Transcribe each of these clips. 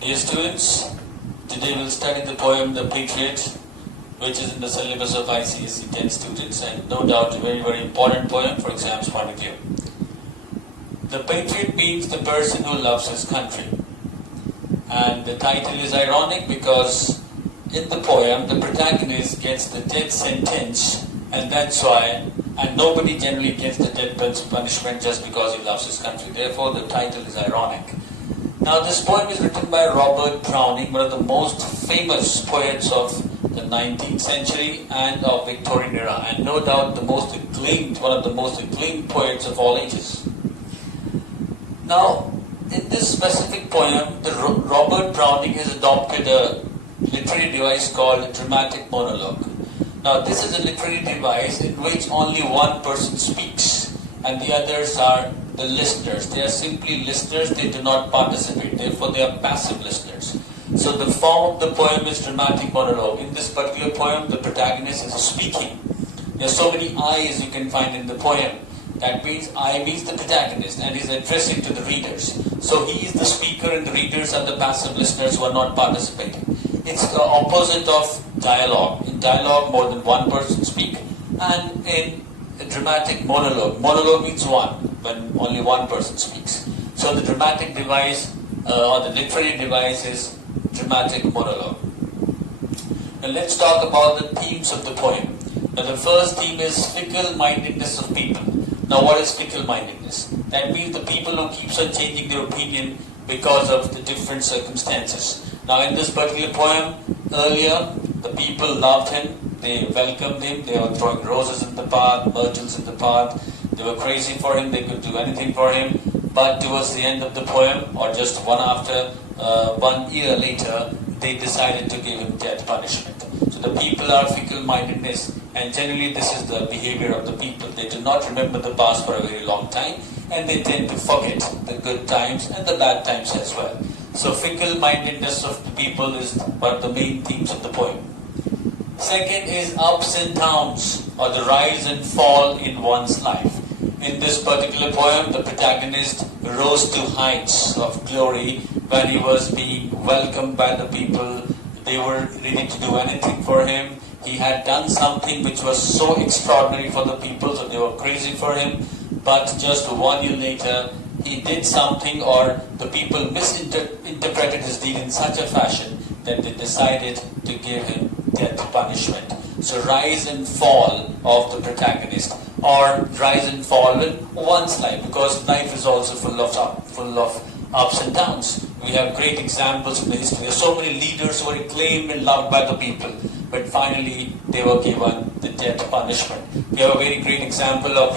Dear students, today we'll study the poem The Patriot, which is in the syllabus of ICSE 10 students, and no doubt a very, very important poem for exams point of view. The Patriot means the person who loves his country. And the title is ironic because in the poem the protagonist gets the death sentence, and that's why, and nobody generally gets the death punishment just because he loves his country. Therefore the title is ironic. Now this poem is written by Robert Browning, one of the most famous poets of the 19th century and of Victorian era, and no doubt the most acclaimed, one of the most acclaimed poets of all ages. Now, in this specific poem, Robert Browning has adopted a literary device called a dramatic monologue. Now, this is a literary device in which only one person speaks, and the others are the listeners. They are simply listeners, they do not participate, therefore they are passive listeners. So the form of the poem is dramatic monologue. In this particular poem, the protagonist is speaking. There are so many I's you can find in the poem. That means I means the protagonist, and he's addressing to the readers. So he is the speaker and the readers are the passive listeners who are not participating. It's the opposite of dialogue. In dialogue, more than one person speaks. And in a dramatic monologue, monologue means one, when only one person speaks. So the dramatic device, or the literary device is dramatic monologue. Now let's talk about the themes of the poem. Now the first theme is fickle-mindedness of people. Now what is fickle-mindedness? That means the people who keeps on changing their opinion because of the different circumstances. Now in this particular poem, earlier, the people loved him, they welcomed him, they were throwing roses in the path, myrtles in the path, they were crazy for him, they could do anything for him. But towards the end of the poem, or just 1 year later, they decided to give him death punishment. So the people are fickle-mindedness, and generally this is the behavior of the people. They do not remember the past for a very long time, and they tend to forget the good times and the bad times as well. So fickle-mindedness of the people is one of the main themes of the poem. Second is ups and downs, or the rise and fall in one's life. In this particular poem, the protagonist rose to heights of glory when he was being welcomed by the people. They were ready to do anything for him. He had done something which was so extraordinary for the people, so they were crazy for him. But just 1 year later, he did something, or the people misinterpreted his deed in such a fashion that they decided to give him death punishment. So rise and fall of the protagonist, or rise and fall in one's life, because life is also full of ups and downs. We have great examples in the history. There are so many leaders who were acclaimed and loved by the people, but finally they were given the death punishment. We have a very great example of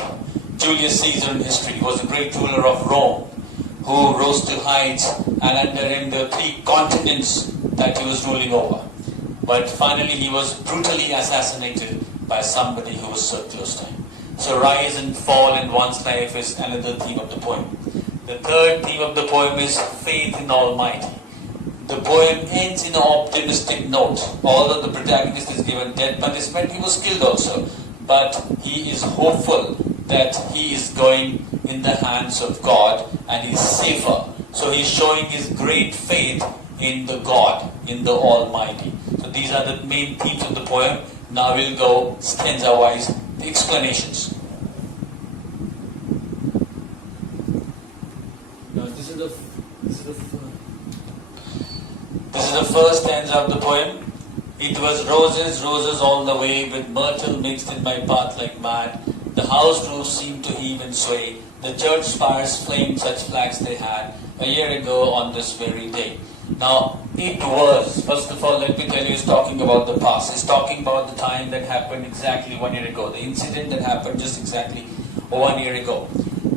Julius Caesar in history. He was a great ruler of Rome who rose to heights, and under him there were 3 continents that he was ruling over. But finally he was brutally assassinated by somebody who was so close to him. So rise and fall in one's life is another theme of the poem. The third theme of the poem is faith in Almighty. The poem ends in an optimistic note. Although the protagonist is given death punishment, he was killed also. But he is hopeful that he is going in the hands of God and he is safer. So he is showing his great faith in the God, in the Almighty. So these are the main themes of the poem. Now we'll go stanza-wise, the explanations. Now this is the first stanza of the poem. It was roses, roses all the way, with myrtle mixed in my path like mad. The house roofs seemed to heave and sway. The church spires flamed, such flags they had, a year ago on this very day. Now, it was, first of all, let me tell you, it's talking about the past. It's talking about the time that happened exactly 1 year ago. The incident that happened just exactly 1 year ago.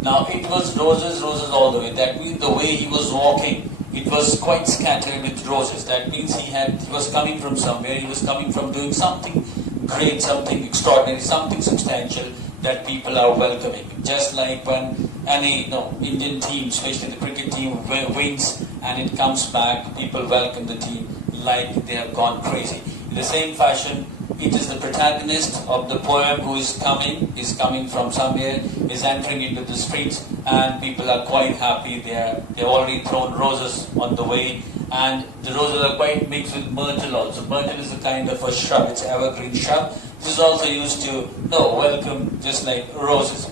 Now, it was roses, roses all the way. That means the way he was walking, it was quite scattered with roses. That means he was coming from somewhere. He was coming from doing something great, something extraordinary, something substantial that people are welcoming. Just like when any Indian team, especially the cricket team, wins and it comes back, people welcome the team like they have gone crazy. In the same fashion, it is the protagonist of the poem who is coming from somewhere, is entering into the streets, and people are quite happy. They've already thrown roses on the way, and the roses are quite mixed with myrtle also. Myrtle is a kind of a shrub, it's an evergreen shrub. This is also used to welcome, just like roses.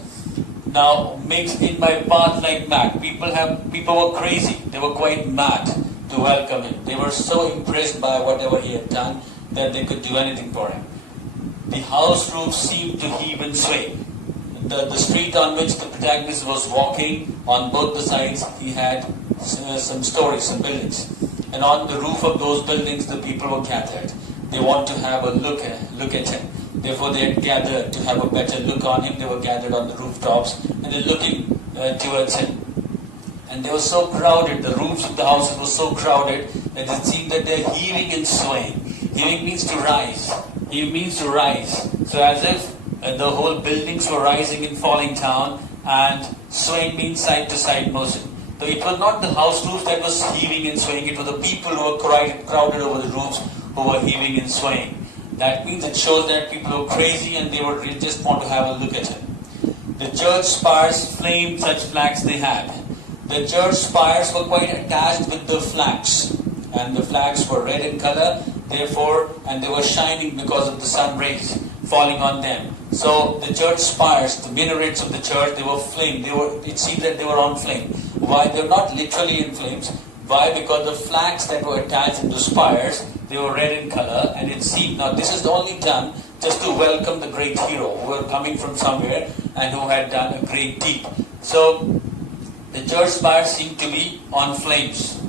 Now, mixed in my path like mad. People were crazy. They were quite mad to welcome him. They were so impressed by whatever he had done that they could do anything for him. The house roofs seemed to heave and sway. The street on which the protagonist was walking, on both the sides, he had some stories, some buildings. And on the roof of those buildings, the people were gathered. They want to have a look at him. Therefore, they had gathered to have a better look on him. They were gathered on the rooftops and they're looking towards him. And they were so crowded, the roofs of the houses were so crowded that it seemed that they're heaving and swaying. Heaving means to rise. Heave means to rise. So as if the whole buildings were rising and falling down, and swaying means side to side motion. So it was not the house roof that was heaving and swaying, it was the people who were crowded over the roofs who were heaving and swaying. That means it shows that people were crazy and they just want to have a look at him. The church spires flamed such flags they had. The church spires were quite attached with the flags, and the flags were red in color, therefore, and they were shining because of the sun rays falling on them. So the church spires, the minarets of the church, they were flame. It seemed that they were on flame. Why? They were not literally in flames. Why? Because the flags that were attached into spires, they were red in color, and it seemed, now this is only done just to welcome the great hero who were coming from somewhere and who had done a great deed. So the church spires seemed to be on flames.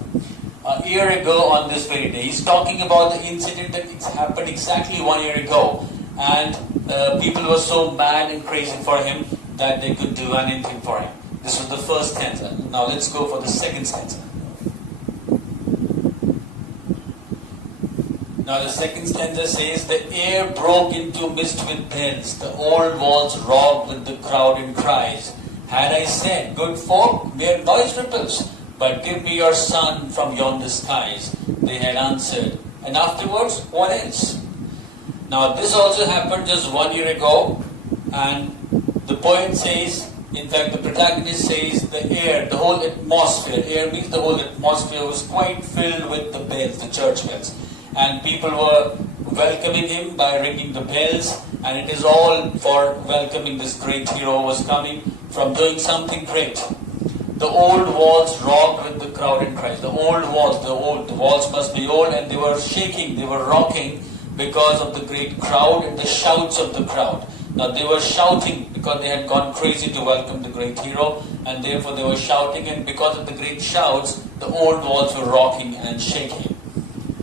A year ago on this very day, he's talking about the incident that it happened exactly 1 year ago, and people were so mad and crazy for him that they could do anything for him. This was the first stanza. Now let's go for the second stanza. Now the second stanza says, the air broke into mist with bells, the old walls rocked with the crowd and cries. Had I said, good folk, mere noise ripples, but give me your son from yonder skies, they had answered. And afterwards, what else? Now this also happened just 1 year ago, and the poet says, in fact the protagonist says, the air, the whole atmosphere, air means the whole atmosphere was quite filled with the bells, the church bells. And people were welcoming him by ringing the bells, and it is all for welcoming this great hero who was coming from doing something great. The old walls rocked with the crowd and cries. The walls must be old, and they were shaking, they were rocking because of the great crowd and the shouts of the crowd. Now they were shouting because they had gone crazy to welcome the great hero, and therefore they were shouting, and because of the great shouts, the old walls were rocking and shaking.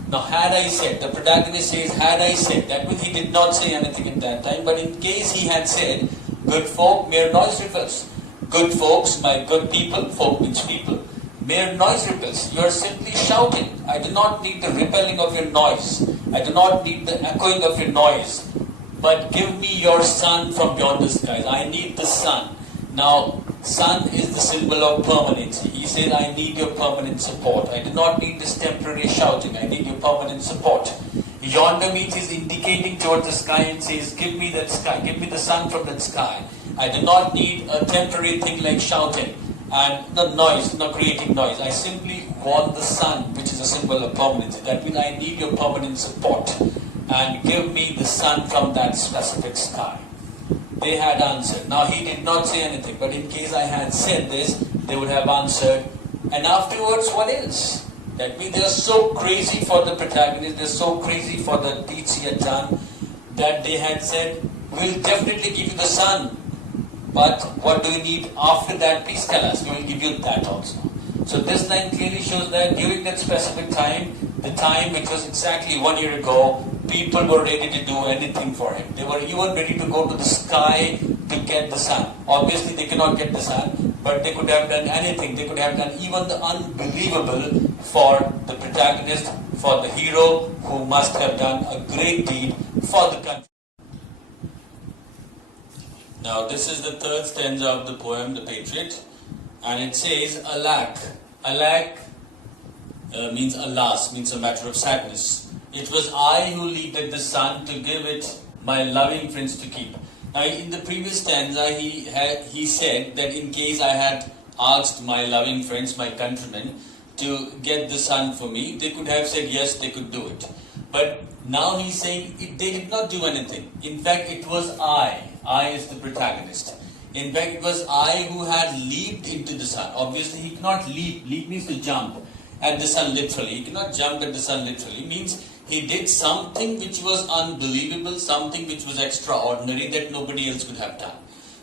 Now had I said, the protagonist says, had I said, that means he did not say anything at that time, but in case he had said, good folk, mere noise ripples. Good folks, my good people, folk means people, mere noise ripples. You are simply shouting. I do not need the rippling of your noise. I do not need the echoing of your noise. But give me your sun from yonder skies. I need the sun. Now, sun is the symbol of permanency. He said, I need your permanent support. I do not need this temporary shouting. I need your permanent support. Yonder means he's indicating towards the sky and says, give me that sky. Give me the sun from that sky. I do not need a temporary thing like shouting and not noise, not creating noise. I simply want the sun, which is a symbol of permanency. That means I need your permanent support. And give me the sun from that specific sky. They had answered. Now he did not say anything, but in case I had said this, they would have answered. And afterwards, what else? That means they are so crazy for the protagonist, they are so crazy for the deeds he had done, that they had said, we'll definitely give you the sun. But what do you need after that? Please tell us. We will give you that also. So this line clearly shows that during that specific time, the time which was exactly 1 year ago, people were ready to do anything for him. They were even ready to go to the sky to get the sun. Obviously they cannot get the sun, but they could have done anything. They could have done even the unbelievable for the protagonist, for the hero who must have done a great deed for the country. Now this is the third stanza of the poem, the Patriot, and it says, alack. Alack means alas, means a matter of sadness. It was I who lifted the sun to give it my loving friends to keep. Now, in the previous stanza, he said that in case I had asked my loving friends, my countrymen, to get the sun for me, they could have said yes, they could do it. But now he's saying they did not do anything. In fact, it was I. I is the protagonist. In fact, it was I who had leaped into the sun. Obviously, he cannot leap. Leap means to jump at the sun literally. He cannot jump at the sun literally. It means he did something which was unbelievable, something which was extraordinary that nobody else could have done.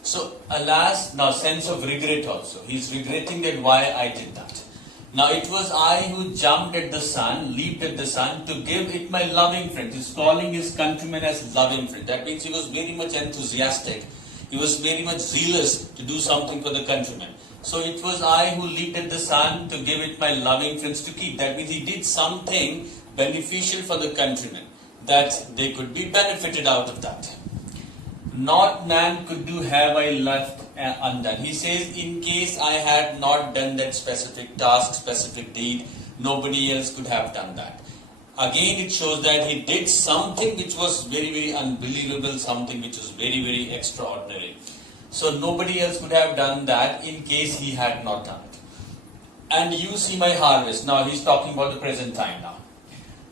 So, alas, now sense of regret also. He's regretting that why I did that. Now, it was I who jumped at the sun, leaped at the sun to give it my loving friend. He's calling his countrymen as loving friend. That means he was very much enthusiastic. He was very much zealous to do something for the countrymen. So it was I who leaped at the sun to give it my loving friends to keep. That means he did something beneficial for the countrymen, that they could be benefited out of that. Not man could do have I left undone. He says, in case I had not done that specific task, specific deed, nobody else could have done that. Again, it shows that he did something which was very, very unbelievable, something which was very, very extraordinary. So nobody else could have done that in case he had not done it. And you see my harvest. Now he's talking about the present time now.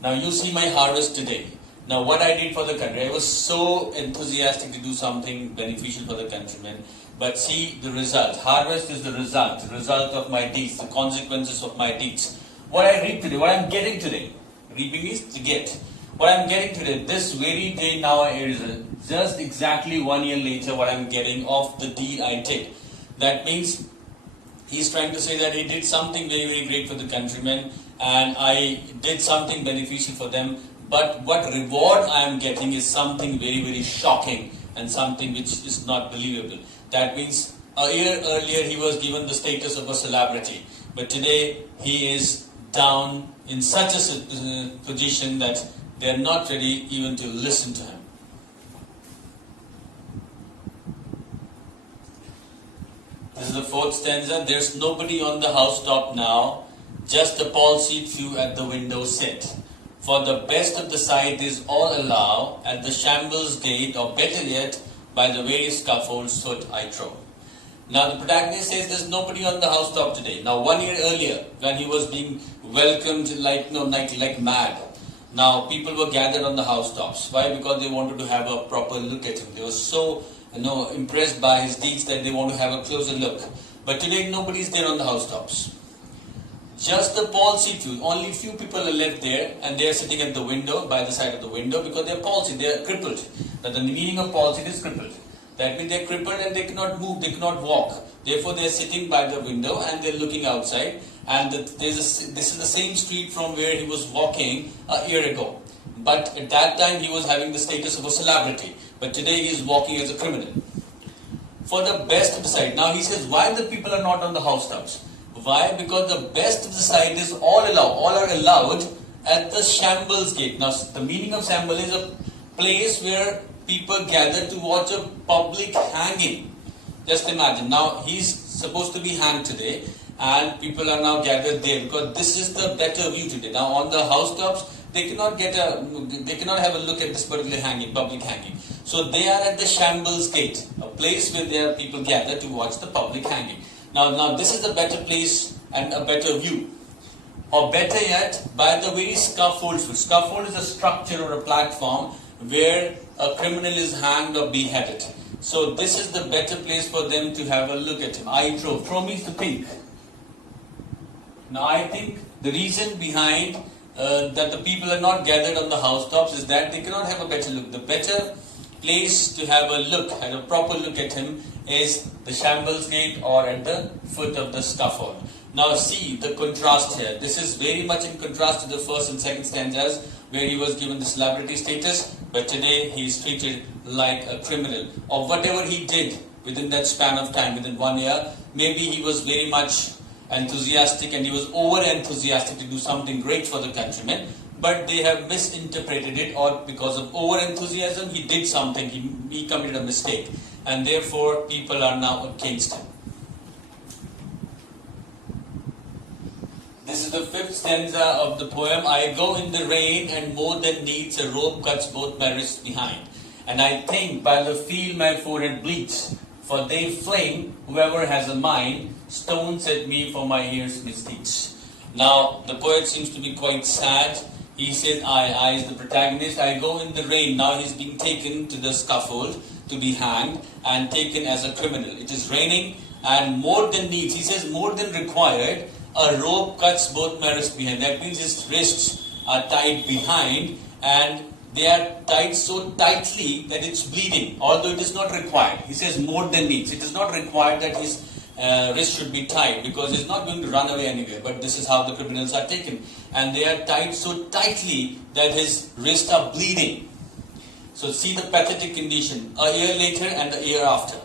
Now you see my harvest today. Now what I did for the country, I was so enthusiastic to do something beneficial for the countrymen. But see the result. Harvest is the result of my deeds, the consequences of my deeds. What I reap today, what I'm getting today. Reaping is to get. What I'm getting today, this very day now is just exactly 1 year later what I'm getting of the deed I did. That means he's trying to say that he did something very, very great for the countrymen and I did something beneficial for them. But what reward I am getting is something very, very shocking and something which is not believable. That means a year earlier he was given the status of a celebrity. But today he is down in such a position that they are not ready even to listen to him. This is the fourth stanza. There's nobody on the housetop now, just a palsied few at the window sit. For the best of the sight is all allow at the shambles gate, or better yet, by the very scaffold's foot I trow. Now the protagonist says there's nobody on the housetop today. Now 1 year earlier, when he was being welcomed like mad, now people were gathered on the housetops. Why? Because they wanted to have a proper look at him. They were so impressed by his deeds that they want to have a closer look. But today nobody's there on the housetops. Just the palsied few, only few people are left there, and they are sitting at the window, by the side of the window, because they are palsied, they are crippled. Now the meaning of palsied is crippled. That means they are crippled and they cannot move, they cannot walk. Therefore they are sitting by the window and they are looking outside. And this is the same street from where he was walking a year ago. But at that time he was having the status of a celebrity. But today he is walking as a criminal. For the best of the sight. Now he says, why the people are not on the housetops? Why? Because the best of the sight is all are allowed at the shambles gate. Now the meaning of shambles is a place where people gather to watch a public hanging. Just imagine. Now he's supposed to be hanged today, and people are now gathered there because this is the better view today. Now on the housetops, they cannot have a look at this particular hanging, public hanging. So they are at the shambles gate, a place where there are people gather to watch the public hanging. Now this is the better place and a better view. Or better yet, by the very scaffold. Scaffold is a structure or a platform where a criminal is hanged or beheaded. So this is the better place for them to have a look at him. I trow. Trow means to think. Now I think the reason behind that the people are not gathered on the housetops is that they cannot have a better look. The better place to have a look, and a proper look at him, is the shambles gate or at the foot of the scaffold. Now see the contrast here. This is very much in contrast to the first and second stanzas where he was given the celebrity status, but today he is treated like a criminal. Or whatever he did within that span of time, within 1 year, maybe he was very much enthusiastic and he was over enthusiastic to do something great for the countrymen, but they have misinterpreted it, or because of over enthusiasm he did something, he committed a mistake, and therefore people are now against him. This is the fifth stanza of the poem. I go in the rain and more than needs a rope cuts both my wrists behind. And I think by the feel my forehead bleeds. For they fling, whoever has a mind, stones at me for my ears misdeeds. Now the poet seems to be quite sad. He says, I is the protagonist. I go in the rain. Now he's being taken to the scaffold to be hanged and taken as a criminal. It is raining and more than needs. He says more than required. A rope cuts both my wrists behind. That means his wrists are tied behind and they are tied so tightly that it's bleeding, although it is not required. He says more than needs. It is not required that his wrist should be tied because he's not going to run away anywhere. But this is how the criminals are taken. And they are tied so tightly that his wrists are bleeding. So see the pathetic condition. A year later and the year after.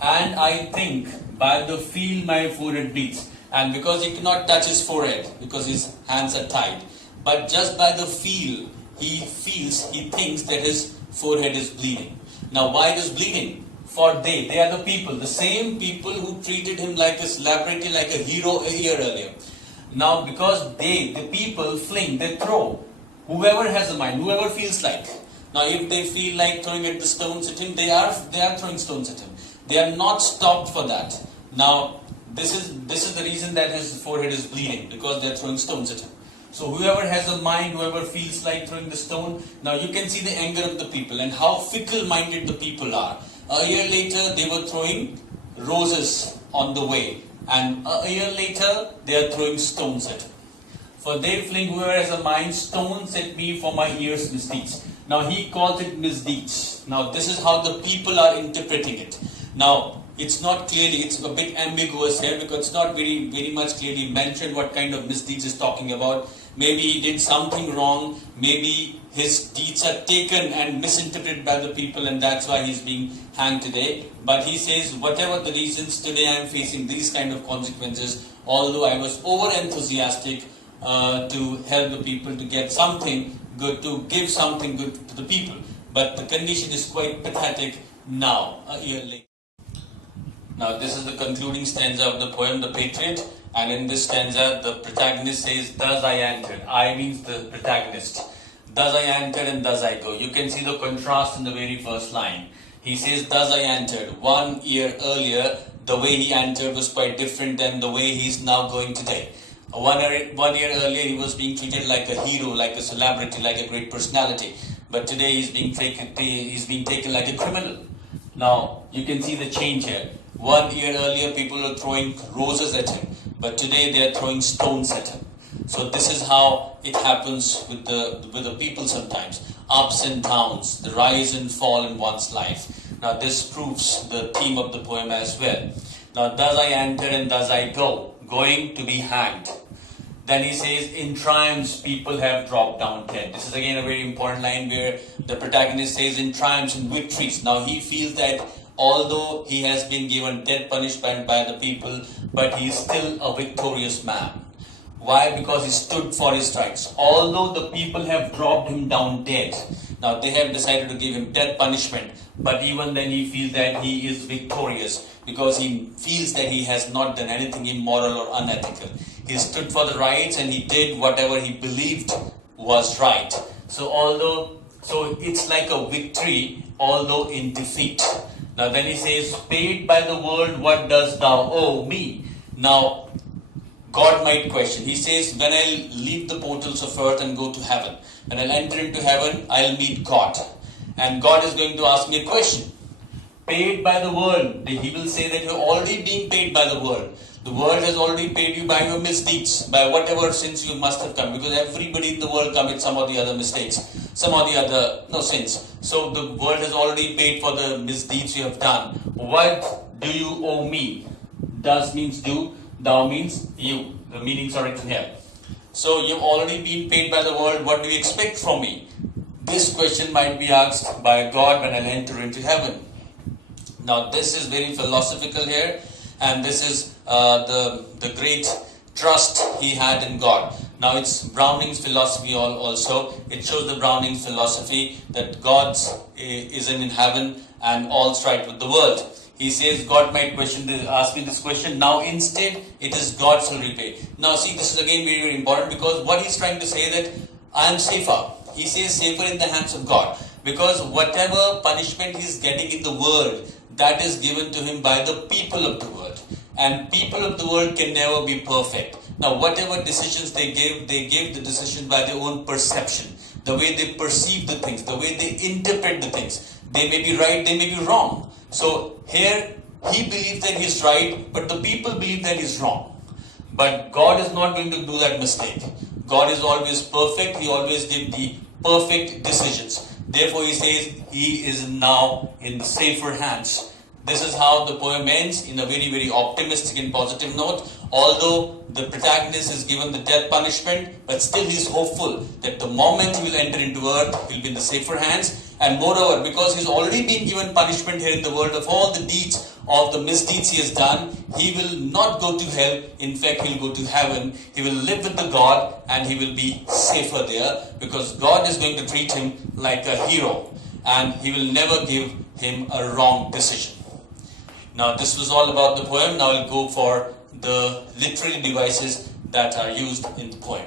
And I think by the feel my forehead bleeds. And because he cannot touch his forehead, because his hands are tied, but just by the feel, he thinks that his forehead is bleeding. Now why it is bleeding? For they are the people, the same people who treated him like a celebrity, like a hero a year earlier. Now because the people fling, they throw, whoever has a mind, whoever feels like. Now if they feel like throwing at the stones at him, they are throwing stones at him. They are not stopped for that. Now this is the reason that his forehead is bleeding, because they are throwing stones at him. So whoever has a mind, whoever feels like throwing the stone, now you can see the anger of the people and how fickle-minded the people are. A year later, they were throwing roses on the way. And a year later, they are throwing stones at him. For they fling, whoever has a mind, stones at me for my ears misdeeds. Now he calls it misdeeds. Now this is how the people are interpreting it. Now it's not clearly, it's a bit ambiguous here because it's not very much clearly mentioned what kind of misdeeds is talking about. Maybe he did something wrong, maybe his deeds are taken and misinterpreted by the people and that's why he's being hanged today. But he says, whatever the reasons, today I am facing these kind of consequences, although I was over enthusiastic to help the people, to get something good, to give something good to the people. But the condition is quite pathetic now, a year later. Now this is the concluding stanza of the poem, the Patriot. And in this stanza, the protagonist says, thus I entered. I means the protagonist. Thus I entered and thus I go. You can see the contrast in the very first line. He says, thus I entered. 1 year earlier, the way he entered was quite different than the way he's now going today. 1 year earlier, he was being treated like a hero, like a celebrity, like a great personality. But today he's being taken like a criminal. Now, you can see the change here. 1 year earlier, people were throwing roses at him, but today they are throwing stones at him. So this is how it happens with the people sometimes. Ups and downs, the rise and fall in one's life. Now this proves the theme of the poem as well. Now thus I enter and thus I go, going to be hanged. Then he says, in triumphs people have dropped down dead. This is again a very important line where the protagonist says in triumphs and victories. Now he feels that although he has been given death punishment by the people, but he is still a victorious man. Why? Because he stood for his rights. Although the people have dropped him down dead, now they have decided to give him death punishment, but even then he feels that he is victorious because he feels that he has not done anything immoral or unethical. He stood for the rights and he did whatever he believed was right. So it's like a victory, although in defeat. Now then he says, paid by the world, what dost thou owe me? Now, God might question. He says, when I leave the portals of earth and go to heaven, when I'll enter into heaven, I'll meet God. And God is going to ask me a question. Paid by the world. He will say that you're already being paid by the world. The world has already paid you by your misdeeds, by whatever sins you must have come, because everybody in the world commits some or the other mistakes, some or the other sins. So the world has already paid for the misdeeds you have done. What do you owe me? Does means do, thou means you. The meanings are written here. So you've already been paid by the world. What do you expect from me? This question might be asked by God when I enter into heaven. Now this is very philosophical here. And this is the great trust he had in God. Now it's Browning's philosophy also. It shows the Browning's philosophy that God is in heaven and all's right with the world. He says, God might ask me this question. Now instead, it is God shall repay. Now see, this is again very, very important, because what he's trying to say that I am safer. He says safer in the hands of God. Because whatever punishment he is getting in the world, that is given to him by the people of the world. And people of the world can never be perfect. Now whatever decisions they give the decisions by their own perception. The way they perceive the things, the way they interpret the things. They may be right, they may be wrong. So here he believes that he's right, but the people believe that he's wrong. But God is not going to do that mistake. God is always perfect. He always gives the perfect decisions. Therefore he says he is now in the safer hands. This is how the poem ends, in a very, very optimistic and positive note. Although the protagonist is given the death punishment, but still he is hopeful that the moment he will enter into earth, he will be in the safer hands. And moreover, because he's already been given punishment here in the world of all the deeds, of the misdeeds he has done, he will not go to hell. In fact, he will go to heaven. He will live with the God, and he will be safer there, because God is going to treat him like a hero, and he will never give him a wrong decision. Now, this was all about the poem. Now I'll go for the literary devices that are used in the poem.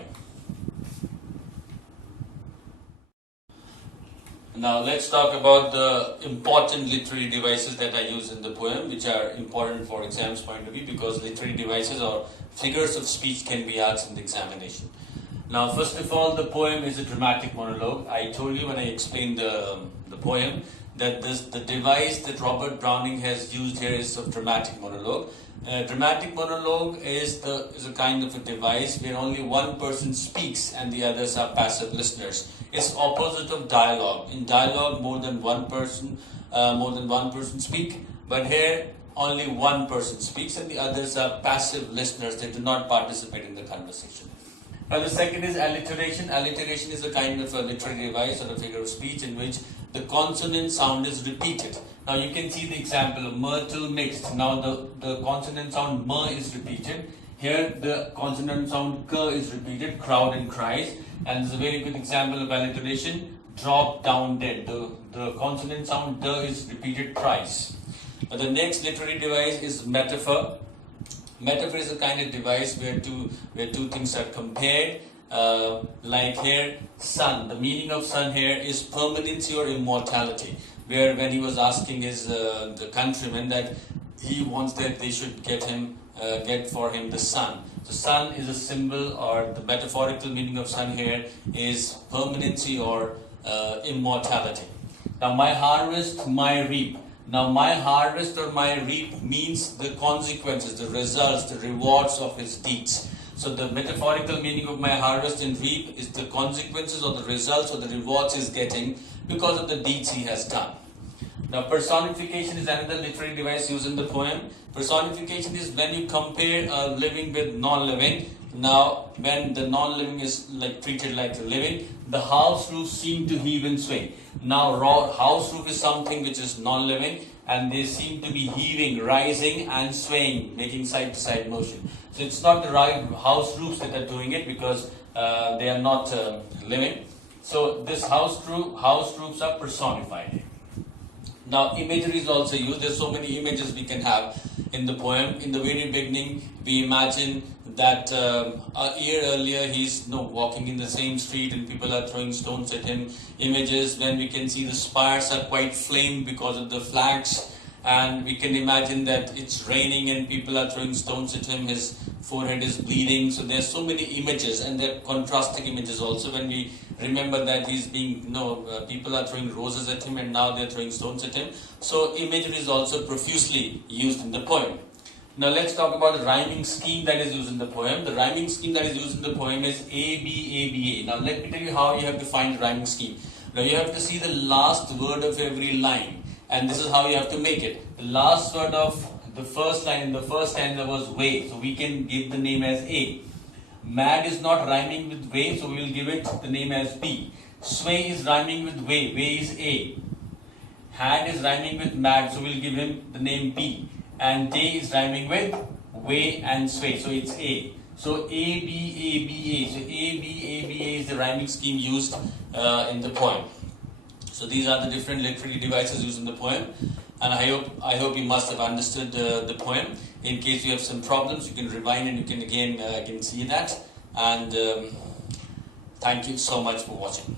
Now let's talk about the important literary devices that are used in the poem, which are important for exam's point of view, because literary devices or figures of speech can be asked in the examination. Now, first of all, the poem is a dramatic monologue. I told you when I explained the poem that the device that Robert Browning has used here is of dramatic monologue. Dramatic monologue is a kind of a device where only one person speaks and the others are passive listeners. It's opposite of dialogue. In dialogue, more than one person speak, but here only one person speaks and the others are passive listeners. They do not participate in the conversation. Now the second is alliteration. Alliteration is a kind of a literary device or a figure of speech in which the consonant sound is repeated. Now you can see the example of myrtle mixed. Now the consonant sound m is repeated. Here the consonant sound k is repeated, crowd and cries. And this is a very good example of alliteration. Drop down dead. The consonant sound d is repeated twice. Now the next literary device is metaphor. Metaphor is a kind of device where two things are compared. Like here, sun. The meaning of sun here is permanency or immortality. Where when he was asking the countrymen that he wants that they should get for him the sun. So sun is a symbol, or the metaphorical meaning of sun here is permanency or immortality. Now my harvest, my reap. Now my harvest or my reap means the consequences, the results, the rewards of his deeds. So the metaphorical meaning of my harvest and reap is the consequences or the results or the rewards he's getting because of the deeds he has done. Now personification is another literary device used in the poem. Personification is when you compare a living with non-living. Now when the non-living is treated like the living, the house roofs seem to heave and sway. Now house roof is something which is non-living, and they seem to be heaving, rising and swaying, making side-to-side motion. So it's not the right house roofs that are doing it, because they are not living. So this house roofs are personified. Now imagery is also used. There's so many images we can have in the poem. In the very beginning, we imagine that a year earlier he's walking in the same street and people are throwing stones at him. Images when we can see the spires are quite flamed because of the flags, and we can imagine that it's raining and people are throwing stones at him. His forehead is bleeding. So there's so many images, and they're contrasting images also. When we remember that he's being, people are throwing roses at him and now they're throwing stones at him. So imagery is also profusely used in the poem. Now let's talk about the rhyming scheme that is used in the poem. The rhyming scheme that is used in the poem is A, B, A, B, A. Now let me tell you how you have to find the rhyming scheme. Now you have to see the last word of every line, and this is how you have to make it. The last word of the first line in the first stanza was way, so we can give the name as A. Mad is not rhyming with way, so we will give it the name as B. Sway is rhyming with way is A. Hand is rhyming with mad, so we'll give him the name B. And day is rhyming with way and sway, so it's A. So A, B, A, B, A. So A, B, A, B, A is the rhyming scheme used in the poem. So So these are the different literary devices used in the poem, and I hope you must have understood the poem. In case you have some problems, you can rewind and you can again see that. And thank you so much for watching.